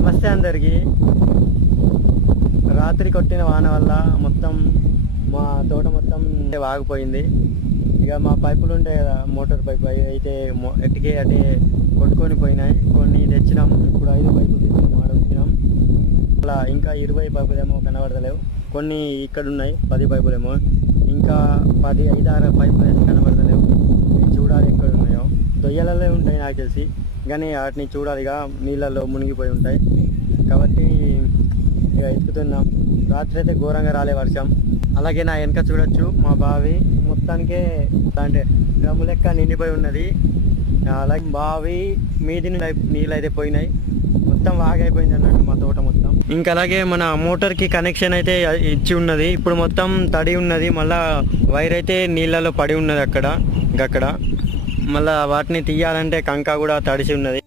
నమస్తే అందరికి. రాత్రి కొట్టిన వాన వల్ల మొత్తం మా తోట మొత్తం వాగిపోయింది. ఇక మా పైపులు ఉంటాయి కదా, మోటార్ పైపు అయితే ఎట్టికే అటే కొట్టుకొని పోయినాయి. కొన్ని తెచ్చినాం, ఇప్పుడు 5 పైపులు తెచ్చినాం. అలా ఇంకా 20 పైపులేమో కనబడతలేవు. కొన్ని ఇక్కడ ఉన్నాయి 10 పైపులేమో, ఇంకా 5-6 పైపులు కనబడతలేవు. చూడాలి ఎక్కడ ఉన్నాయో. దొయ్యలలో ఉంటాయి నాకు తెలిసి, కానీ వాటిని చూడాలి. ఇక నీళ్ళల్లో మునిగిపోయి ఉంటాయి కాబట్టి ఇక ఎత్తుతున్నాం. రాత్రి అయితే ఘోరంగా రాలే వర్షం. అలాగే నా వెనక చూడొచ్చు, మా బావి మొత్తానికే అంటే డ్రమ్ము లెక్క నిండిపోయి ఉన్నది. అలాగే బావి మీది నీళ్ళు అయితే పోయినాయి, మొత్తం వాగైపోయింది అన్నట్టు మా తోట మొత్తం. ఇంకా అలాగే మన మోటార్కి కనెక్షన్ అయితే ఇచ్చి ఉన్నది. ఇప్పుడు మొత్తం తడి ఉన్నది, మళ్ళీ వైర్ అయితే నీళ్ళలో పడి ఉన్నది అక్కడ. మళ్ళీ వాటిని తీయాలంటే కంక కూడా తడిసి ఉన్నది.